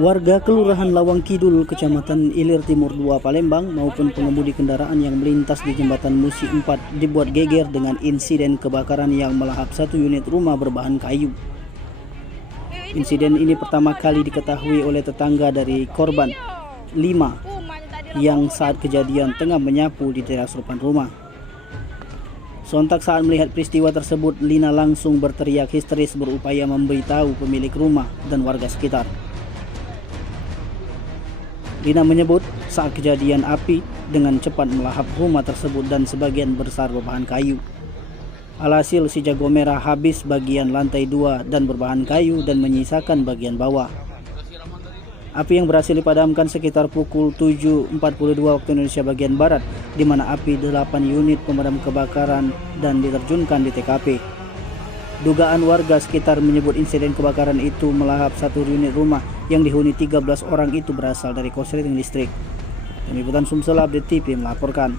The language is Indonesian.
Warga Kelurahan Lawang Kidul, Kecamatan Ilir Timur 2 Palembang maupun pengemudi kendaraan yang melintas di Jembatan Musi 4 dibuat geger dengan insiden kebakaran yang melahap satu unit rumah berbahan kayu. Insiden ini pertama kali diketahui oleh tetangga dari korban, Lima, yang saat kejadian tengah menyapu di teras depan rumah. Sontak saat melihat peristiwa tersebut, Lina langsung berteriak histeris berupaya memberitahu pemilik rumah dan warga sekitar. Lina menyebut saat kejadian api dengan cepat melahap rumah tersebut dan sebagian besar berbahan kayu. Alhasil si jago merah habis bagian lantai 2 dan berbahan kayu dan menyisakan bagian bawah. Api yang berhasil dipadamkan sekitar pukul 7.42 waktu Indonesia bagian Barat, di mana api 8 unit pemadam kebakaran dan diterjunkan di TKP. Dugaan warga sekitar menyebut insiden kebakaran itu melahap satu unit rumah yang dihuni 13 orang itu berasal dari korsleting listrik. Tim Liputan Sumsel Update TV melaporkan.